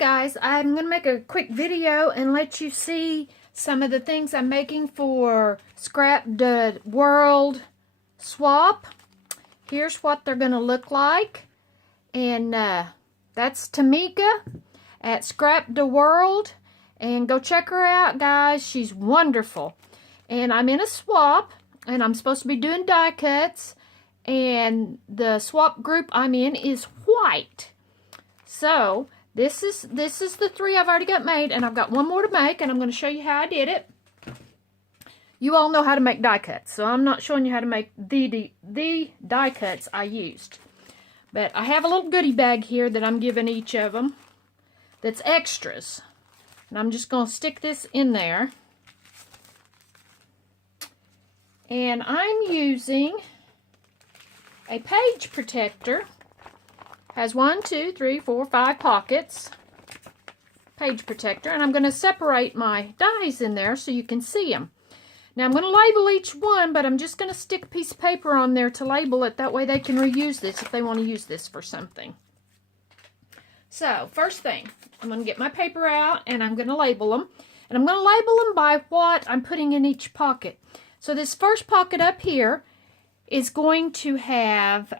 guys, I'm going to make a quick video and let you see some of the things I'm making for Scrapdaworld swap. Here's what they're going to look like. And that's Tmika at Scrapdaworld. And go check her out, guys. She's wonderful. And I'm in a swap, and I'm supposed to be doing die cuts. And the swap group I'm in is white. So this is the three I've already got made, and I've got one more to make, and I'm going to show you how I did it. You all know how to make die cuts, so I'm not showing you how to make the die cuts I used. But I have a little goodie bag here that I'm giving each of them that's extras. And I'm just going to stick this in there. And I'm using a page protector. Has 1, 2, 3, 4, 5 pockets. Page protector. And I'm going to separate my dies in there so you can see them. Now I'm going to label each one, but I'm just going to stick a piece of paper on there to label it. That way they can reuse this if they want to use this for something. So, first thing, I'm going to get my paper out and I'm going to label them. And I'm going to label them by what I'm putting in each pocket. So this first pocket up here is going to have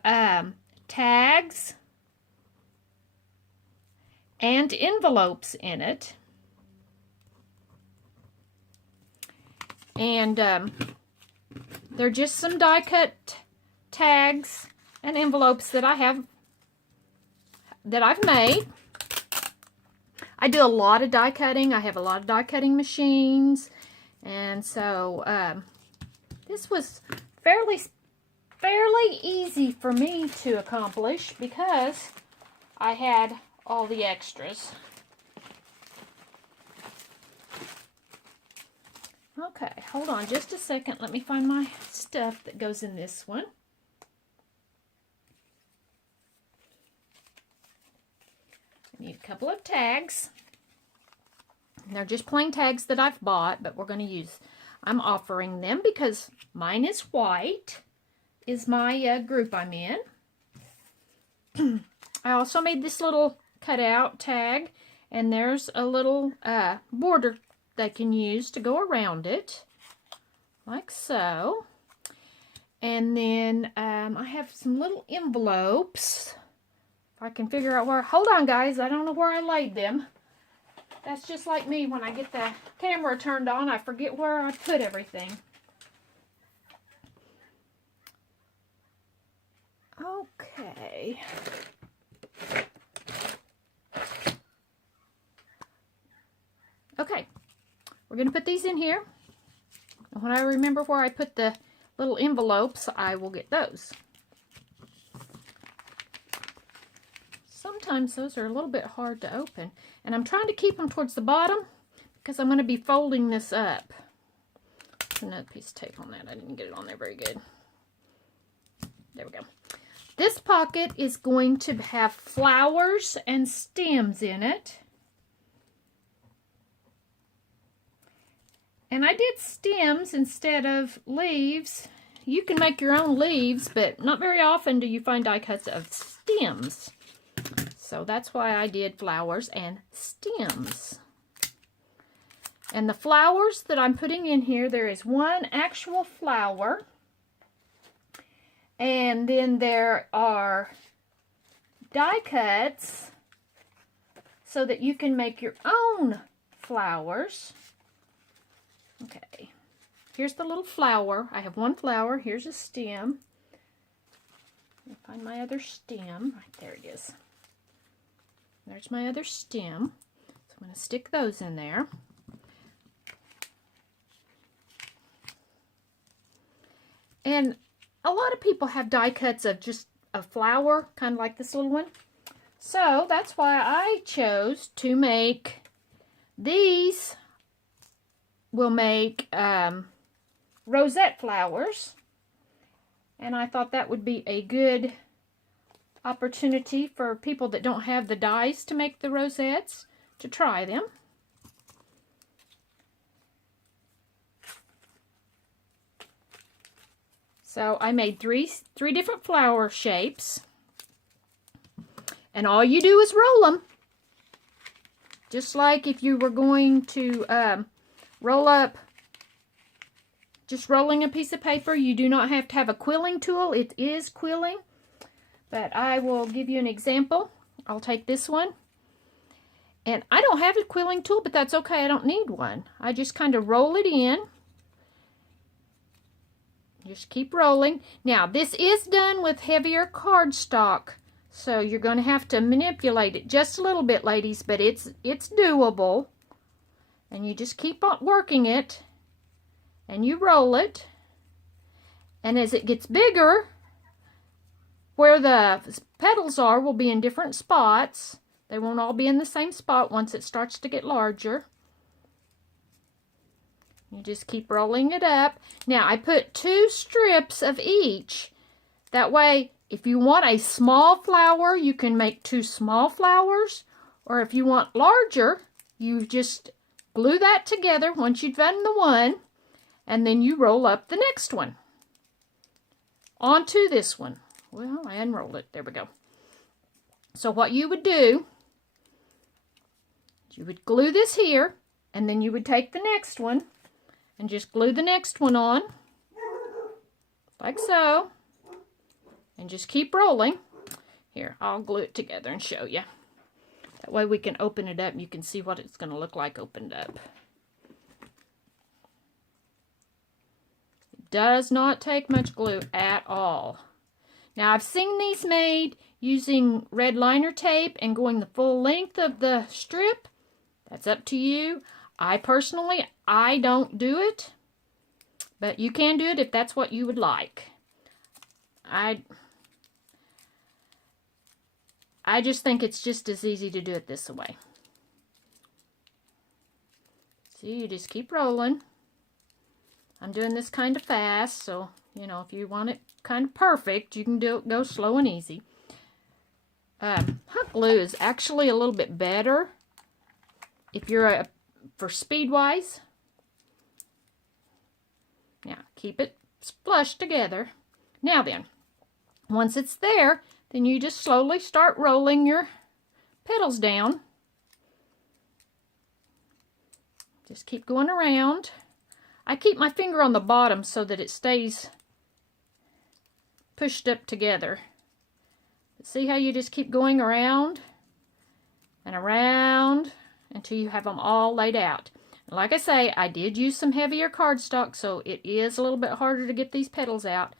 tags and envelopes in it. And they're just some die cut tags and envelopes that I've made. I do a lot of die cutting. I have a lot of die cutting machines. And so this was fairly easy for me to accomplish because I had all the extras. Okay, hold on just a second. Let me find my stuff that goes in this one. I need a couple of tags. And they're just plain tags that I've bought, but we're going to use. I'm offering them because mine is white, is my group I'm in. I also made this little cutout tag, and there's a little border they can use to go around it, like so. And then I have some little envelopes. If I can figure out where, hold on guys, I don't know where I laid them. That's just like me when I get the camera turned on, I forget where I put everything. Okay. Okay. We're going to put these in here. And when I remember where I put the little envelopes, I will get those. Sometimes those are a little bit hard to open. And I'm trying to keep them towards the bottom because I'm going to be folding this up. There's another piece of tape on that. I didn't get it on there very good. There we go. This pocket is going to have flowers and stems in it. And I did stems instead of leaves. You can make your own leaves, but not very often do you find die cuts of stems. So that's why I did flowers and stems. And the flowers that I'm putting in here, there is one actual flower. And then there are die cuts so that you can make your own flowers. Okay, here's the little flower. I have one flower. Here's a stem. Let me find my other stem. Right there it is. There's my other stem. So I'm going to stick those in there. And a lot of people have die cuts of just a flower, kind of like this little one. So that's why I chose to make these. We'll make rosette flowers, and I thought that would be a good opportunity for people that don't have the dies to make the rosettes to try them. So I made three different flower shapes, and all you do is roll them. Just like if you were going to roll up, just rolling a piece of paper, you do not have to have a quilling tool. It is quilling, but I will give you an example. I'll take this one, and I don't have a quilling tool, but that's okay. I don't need one. I just kind of roll it in. Just keep rolling. Now, this is done with heavier cardstock, so you're going to have to manipulate it just a little bit, ladies, but it's doable. And you just keep on working it, and you roll it. And as it gets bigger, where the petals are will be in different spots. They won't all be in the same spot once it starts to get larger. You just keep rolling it up. Now, I put 2 strips of each. That way, if you want a small flower, you can make 2 small flowers. Or if you want larger, you just glue that together once you've done the one. And then you roll up the next one onto this one. Well, I unrolled it. There we go. So what you would do, you would glue this here, and then you would take the next one and just glue the next one on, like so, and just keep rolling. Here, I'll glue it together and show you. That way we can open it up and you can see what it's going to look like opened up. It does not take much glue at all. Now, I've seen these made using red liner tape and going the full length of the strip. That's up to you. I personally don't do it, but you can do it if that's what you would like. I just think it's just as easy to do it this way. See, you just keep rolling. I'm doing this kind of fast, so, you know, if you want it kind of perfect, you can go slow and easy. Hot glue is actually a little bit better if you're for speed-wise. Now, keep it flush together. Now then, once it's there, then you just slowly start rolling your petals down. Just keep going around. I keep my finger on the bottom so that it stays pushed up together. See how you just keep going around and around until you have them all laid out. Like I say, I did use some heavier cardstock, so it is a little bit harder to get these petals out.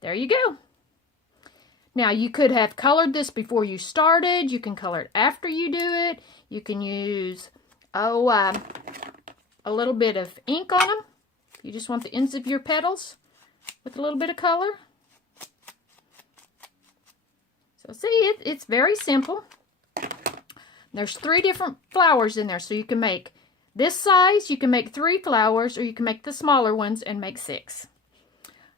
There you go. Now, you could have colored this before you started. You can color it after you do it. You can use, a little bit of ink on them. You just want the ends of your petals with a little bit of color. So see, it's very simple. There's 3 different flowers in there, so you can make this size, you can make 3 flowers, or you can make the smaller ones and make 6.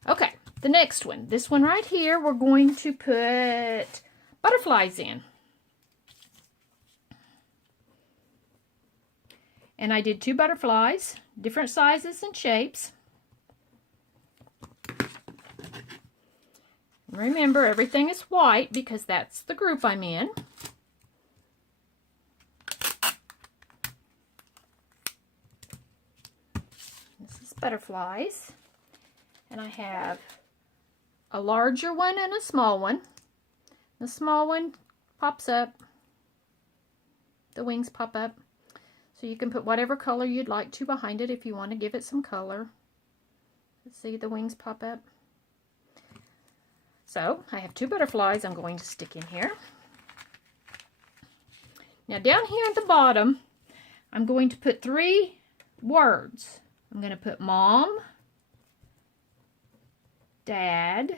Okay, the next one. This one right here, we're going to put butterflies in. And I did 2 butterflies, different sizes and shapes. Remember, everything is white because that's the group I'm in. This is butterflies. And I have a larger one and a small one. The small one pops up. The wings pop up. So you can put whatever color you'd like to behind it if you want to give it some color. Let's see, the wings pop up. So I have 2 butterflies I'm going to stick in here. Now down here at the bottom, I'm going to put 3 words. I'm going to put Mom, Dad,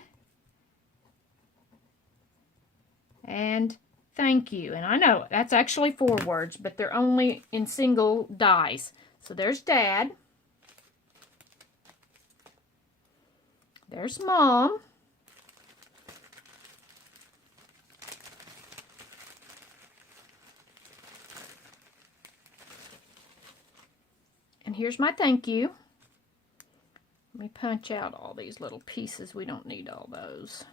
and thank you. And I know that's actually 4 words, but they're only in single dies. So there's Dad. There's Mom. And here's my thank you. Let me punch out all these little pieces. We don't need all those.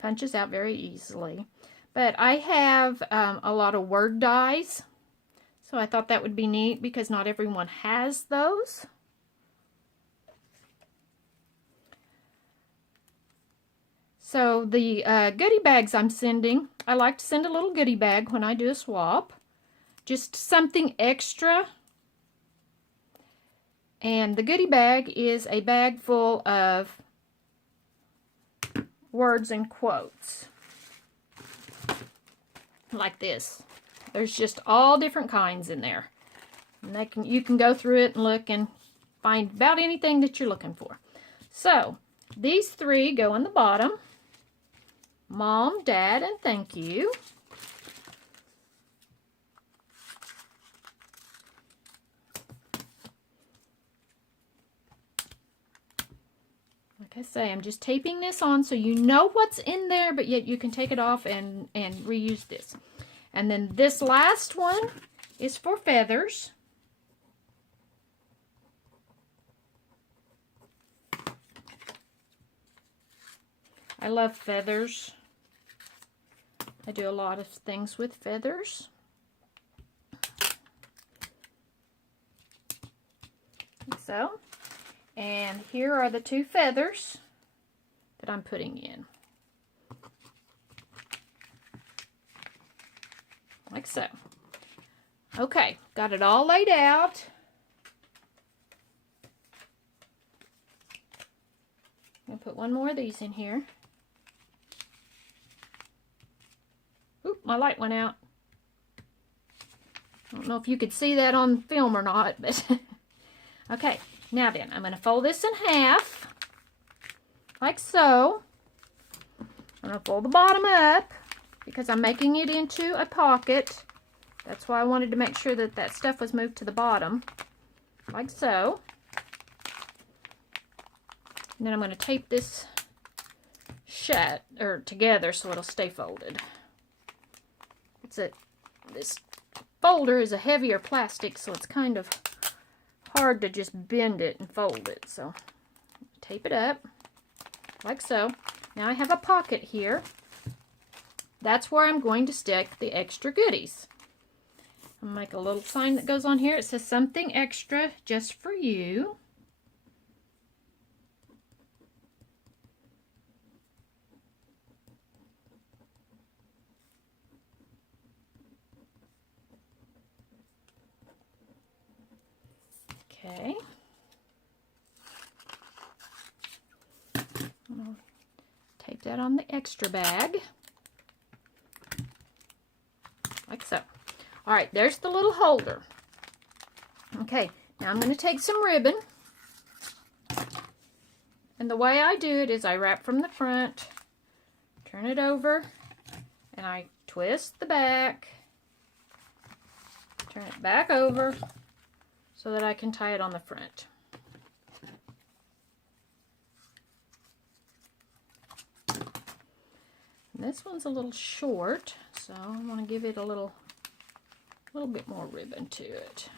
Punches out very easily. But I have a lot of word dies, so I thought that would be neat because not everyone has those. So the goodie bags I'm sending, I like to send a little goodie bag when I do a swap. Just something extra. And the goodie bag is a bag full of words and quotes. Like this. There's just all different kinds in there. And you can go through it and look and find about anything that you're looking for. So, these 3 go in the bottom. Mom, Dad, and thank you. Like I say, I'm just taping this on so you know what's in there, but yet you can take it off and reuse this. And then this last one is for feathers. I love feathers. I do a lot of things with feathers. Like so. And here are the 2 feathers that I'm putting in. Like so. Okay, got it all laid out. I'm going to put one more of these in here. Oop, my light went out. I don't know if you could see that on film or not, but okay. Now then, I'm going to fold this in half, like so. I'm going to fold the bottom up because I'm making it into a pocket. That's why I wanted to make sure that that stuff was moved to the bottom, like so. And then I'm going to tape this shut, or together, so it'll stay folded. This folder is a heavier plastic, so it's kind of hard to just bend it and fold it. So tape it up like so. Now I have a pocket here. That's where I'm going to stick the extra goodies. I'll make a little sign that goes on here. It says something extra just for you. Okay. I'll tape that on the extra bag. Like so. All right, there's the little holder. Okay, now I'm going to take some ribbon. And the way I do it is I wrap from the front, turn it over, and I twist the back, turn it back over, so that I can tie it on the front. And this one's a little short, so I want to give it a little bit more ribbon to it.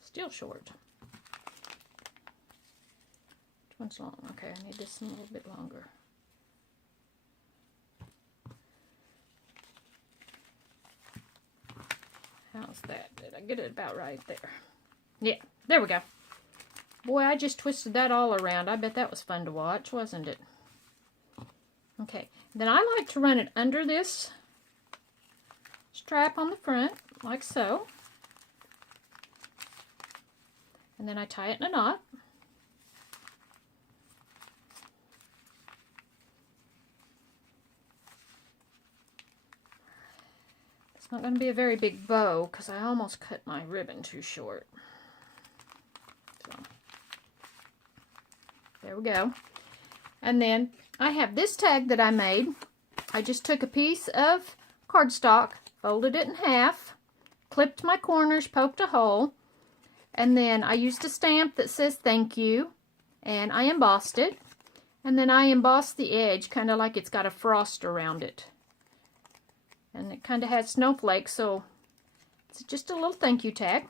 Still short. Which one's long? Okay, I need this one a little bit longer. How's that? Did I get it about right there? Yeah, there we go. Boy, I just twisted that all around. I bet that was fun to watch, wasn't it? Okay, then I like to run it under this strap on the front, like so. And then I tie it in a knot. It's not going to be a very big bow because I almost cut my ribbon too short. So, there we go. And then I have this tag that I made. I just took a piece of cardstock, folded it in half, clipped my corners, poked a hole, and then I used a stamp that says thank you, and I embossed it. And then I embossed the edge, kind of like it's got a frost around it. And it kind of has snowflakes, so it's just a little thank you tag.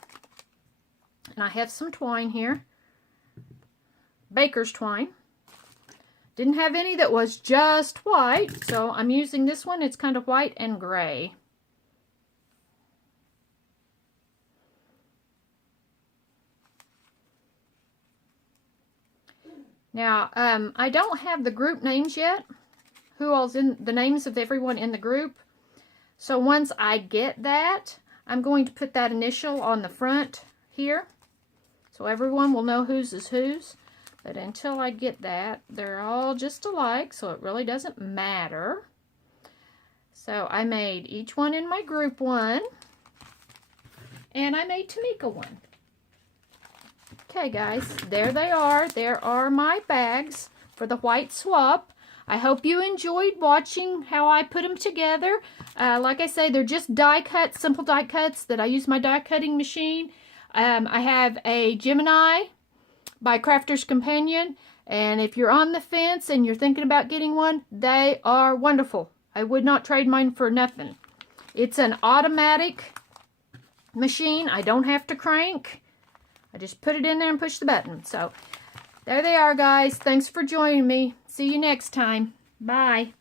And I have some twine here. baker's twine. Didn't have any that was just white, so I'm using this one. It's kind of white and gray. Now, I don't have the group names yet. Who all's in the names of everyone in the group. So once I get that, I'm going to put that initial on the front here, so everyone will know whose is whose. But until I get that, they're all just alike, so it really doesn't matter. So I made each one in my group one, and I made Tmika one. Okay, guys, there they are. There are my bags for the white swap. I hope you enjoyed watching how I put them together. Like I say, they're just die cuts, simple die cuts that I use my die cutting machine. I have a Gemini by Crafter's Companion, and if you're on the fence and you're thinking about getting one, they are wonderful. I would not trade mine for nothing. It's an automatic machine. I don't have to crank. I just put it in there and push the button. So there they are, guys. Thanks for joining me. See you next time. Bye.